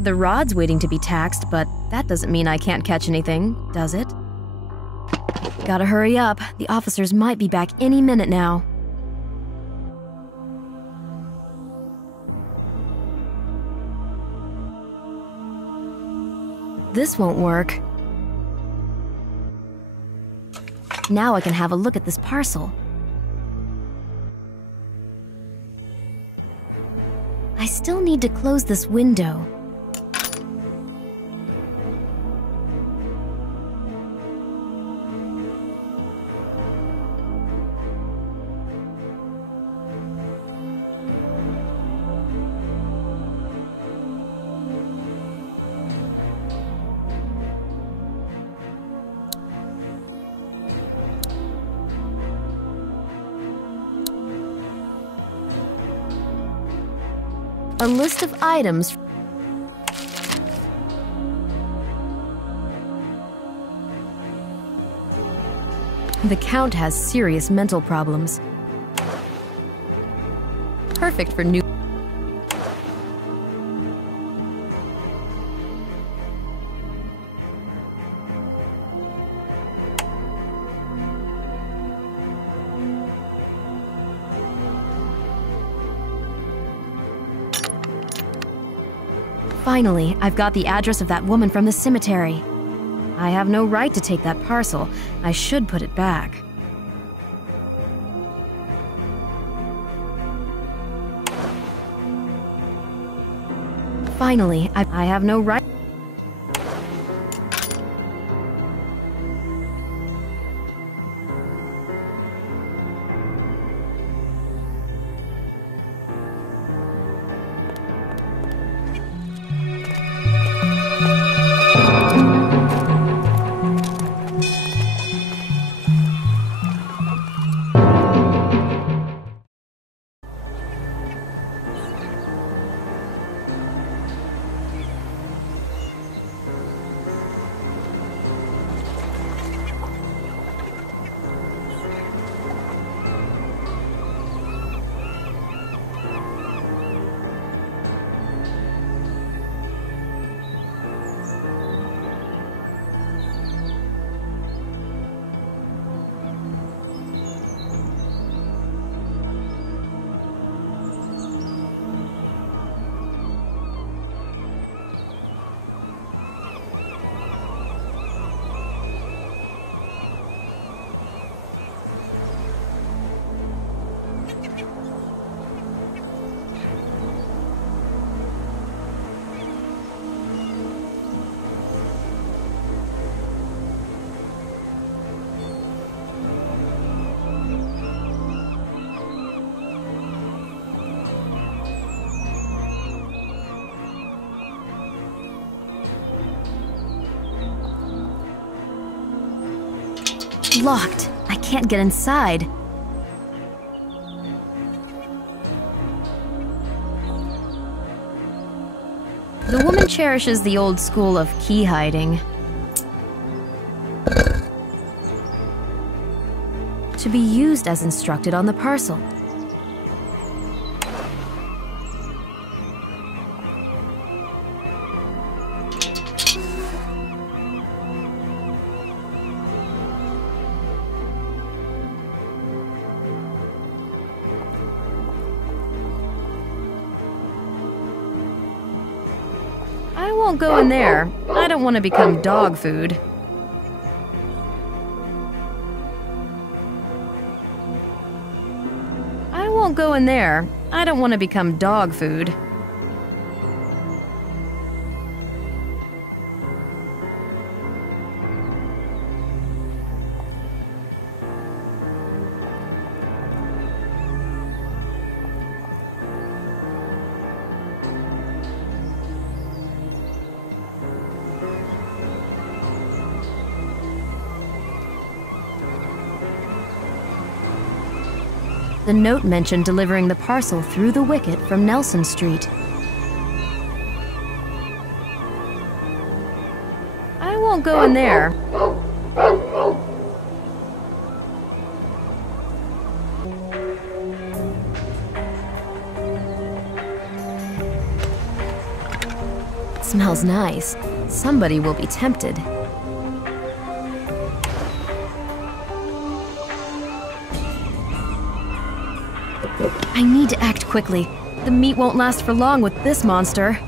The rod's waiting to be taxed, but that doesn't mean I can't catch anything, does it? Gotta hurry up. The officers might be back any minute now. This won't work. Now I can have a look at this parcel. I still need to close this window. A list of items. The Count has serious mental problems. Perfect for new. Finally, I've got the address of that woman from the cemetery. I have no right to take that parcel. I should put it back. Finally, I have no right. Locked. I can't get inside. The woman cherishes the old school of key hiding. To be used as instructed on the parcel. I won't go in there. I don't want to become dog food. I won't go in there. I don't want to become dog food. The note mentioned delivering the parcel through the wicket from Nelson Street. I won't go in there. Smells nice. Somebody will be tempted. I need to act quickly. The meat won't last for long with this monster.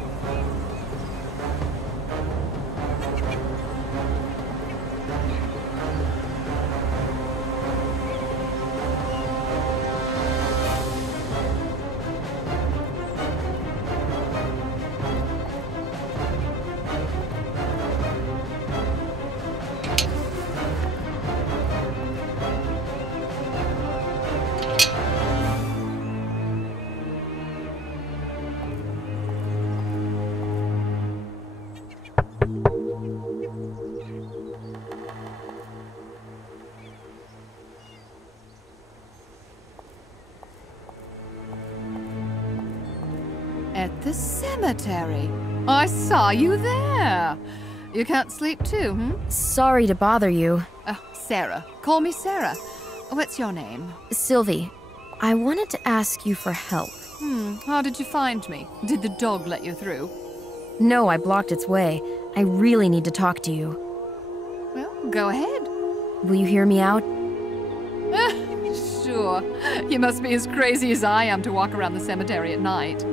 At the cemetery. I saw you there. You can't sleep too, hmm? Sorry to bother you. Oh, Sarah. Call me Sarah. What's your name? Sylvie, I wanted to ask you for help. How did you find me? Did the dog let you through? No, I blocked its way. I really need to talk to you. Well, go ahead. Will you hear me out? Sure. You must be as crazy as I am to walk around the cemetery at night.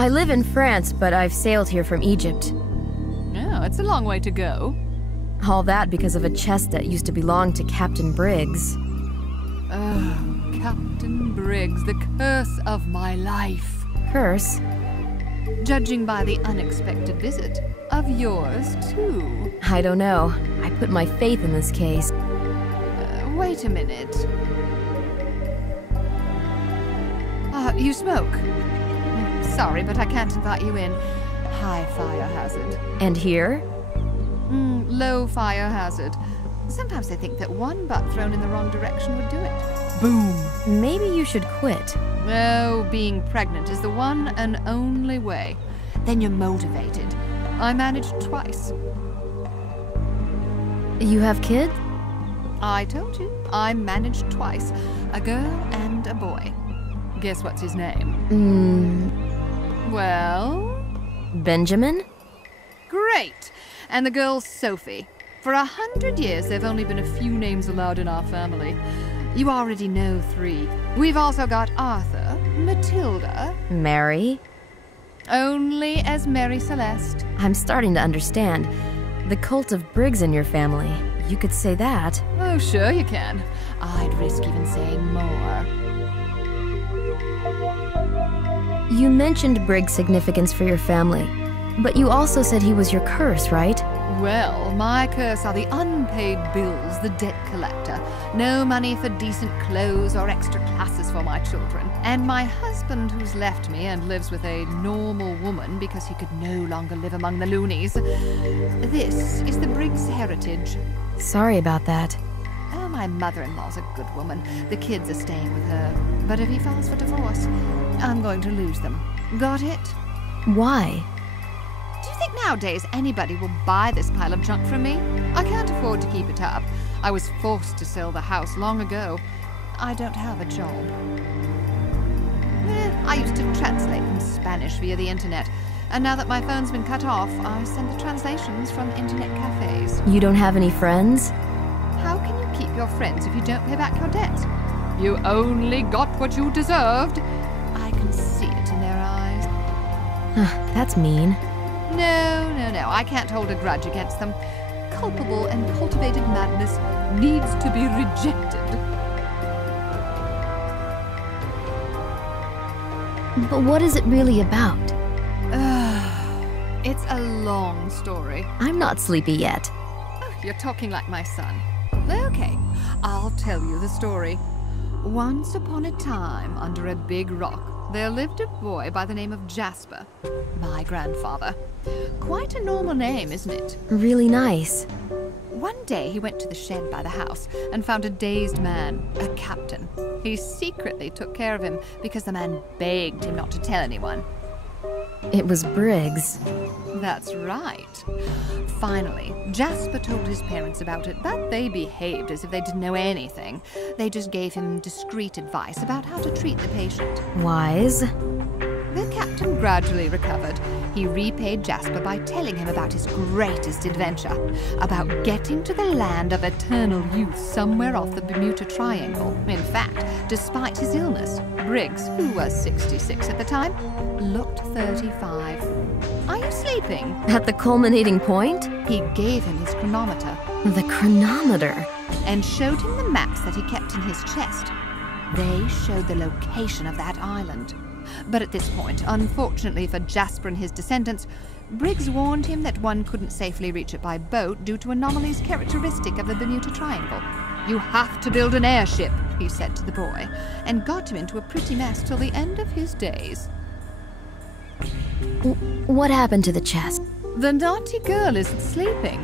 I live in France, but I've sailed here from Egypt. Oh, it's a long way to go. All that because of a chest that used to belong to Captain Briggs. Oh, Captain Briggs, the curse of my life. Curse? Judging by the unexpected visit. Of yours, too. I don't know. I put my faith in this case. Wait a minute. You smoke? Sorry, but I can't invite you in. High fire hazard. And here? Low fire hazard. Sometimes I think that one butt thrown in the wrong direction would do it. Boom. Maybe you should quit. No, being pregnant is the one and only way. Then you're motivated. I managed twice. You have kids? I told you. I managed twice. A girl and a boy. Guess what's his name? Well? Benjamin? Great! And the girl's Sophie. For 100 years, there've only been a few names allowed in our family. You already know 3. We've also got Arthur, Matilda. Mary? Only as Mary Celeste. I'm starting to understand. The cult of Briggs in your family. You could say that. Oh, sure you can. I'd risk even saying more. You mentioned Briggs' significance for your family, but you also said he was your curse, right? Well, my curse are the unpaid bills, the debt collector. No money for decent clothes or extra classes for my children. And my husband who's left me and lives with a normal woman because he could no longer live among the loonies. This is the Briggs heritage. Sorry about that. Oh, my mother-in-law's a good woman. The kids are staying with her. But if he files for divorce, I'm going to lose them. Got it? Why? Do you think nowadays anybody will buy this pile of junk from me? I can't afford to keep it up. I was forced to sell the house long ago. I don't have a job. I used to translate from Spanish via the internet. And now that my phone's been cut off, I send the translations from internet cafes. You don't have any friends? How can you keep your friends if you don't pay back your debts? You only got what you deserved. I can see it in their eyes. That's mean. No. I can't hold a grudge against them. Culpable and cultivated madness needs to be rejected. But what is it really about? It's a long story. I'm not sleepy yet. Oh, you're talking like my son. Okay, I'll tell you the story. Once upon a time, under a big rock, there lived a boy by the name of Jasper, my grandfather. Quite a normal name, isn't it? Really nice. One day he went to the shed by the house and found a dazed man, a captain. He secretly took care of him because the man begged him not to tell anyone. It was Briggs. That's right. Finally, Jasper told his parents about it, but they behaved as if they didn't know anything. They just gave him discreet advice about how to treat the patient. Wise. The captain captain gradually recovered, he repaid Jasper by telling him about his greatest adventure, about getting to the land of eternal youth somewhere off the Bermuda Triangle. In fact, despite his illness, Briggs, who was 66 at the time, looked 35. Are you sleeping? At the culminating point? He gave him his chronometer. The chronometer? And showed him the maps that he kept in his chest. They showed the location of that island. But at this point, unfortunately for Jasper and his descendants, Briggs warned him that one couldn't safely reach it by boat due to anomalies characteristic of the Bermuda Triangle. "You have to build an airship," he said to the boy, and got him into a pretty mess till the end of his days. What happened to the chest? The naughty girl isn't sleeping.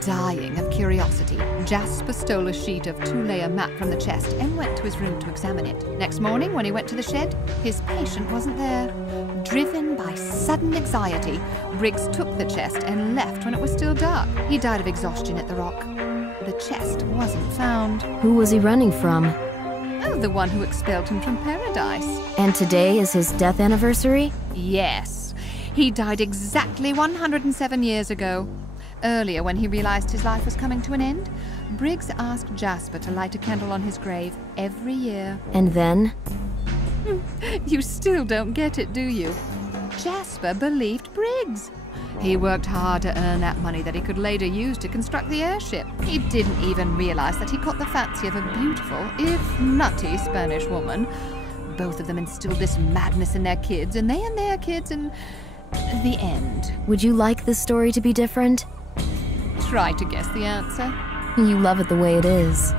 Dying of curiosity, Jasper stole a sheet of 2-layer map from the chest and went to his room to examine it. Next morning, when he went to the shed, his patient wasn't there. Driven by sudden anxiety, Briggs took the chest and left when it was still dark. He died of exhaustion at the rock. The chest wasn't found. Who was he running from? Oh, the one who expelled him from paradise. And today is his death anniversary? Yes. He died exactly 107 years ago. Earlier, when he realized his life was coming to an end, Briggs asked Jasper to light a candle on his grave every year. And then? You still don't get it, do you? Jasper believed Briggs. He worked hard to earn that money that he could later use to construct the airship. He didn't even realize that he caught the fancy of a beautiful, if nutty, Spanish woman. Both of them instilled this madness in their kids, and they in their kids, and the end. Would you like this story to be different? Try to guess the answer. You love it the way it is.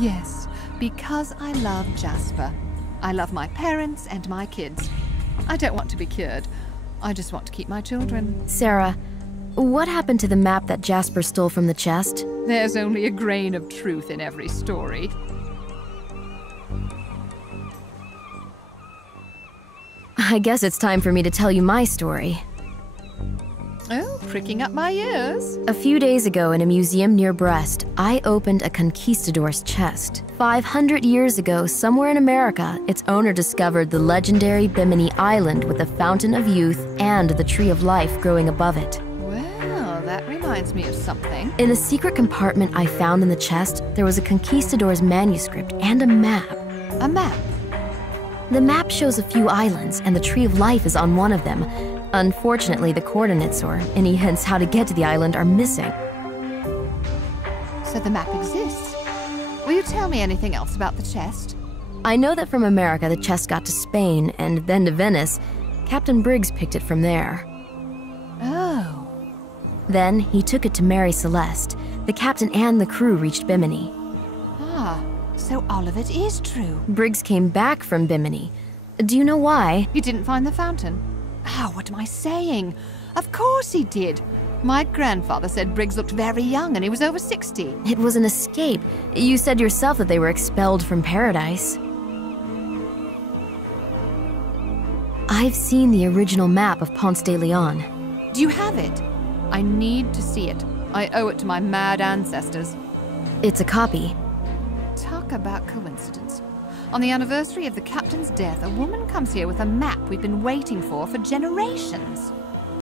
Yes, because I love Jasper. I love my parents and my kids. I don't want to be cured. I just want to keep my children. Sarah, what happened to the map that Jasper stole from the chest? There's only a grain of truth in every story. I guess it's time for me to tell you my story. Oh, pricking up my ears. A few days ago in a museum near Brest, I opened a conquistador's chest. 500 years ago, somewhere in America, its owner discovered the legendary Bimini Island with the Fountain of Youth and the Tree of Life growing above it. Well, that reminds me of something. In the secret compartment I found in the chest, there was a conquistador's manuscript and a map. A map? The map shows a few islands, and the Tree of Life is on one of them. Unfortunately, the coordinates or any hints how to get to the island are missing. So the map exists. Will you tell me anything else about the chest? I know that from America the chest got to Spain and then to Venice. Captain Briggs picked it from there. Oh. Then he took it to Mary Celeste. The captain and the crew reached Bimini. Ah, so all of it is true. Briggs came back from Bimini. Do you know why? He didn't find the fountain? Oh, what am I saying? Of course he did. My grandfather said Briggs looked very young and he was over 60. It was an escape. You said yourself that they were expelled from paradise. I've seen the original map of Ponce de Leon. Do you have it? I need to see it. I owe it to my mad ancestors. It's a copy. Talk about coincidence. On the anniversary of the captain's death, a woman comes here with a map we've been waiting for generations.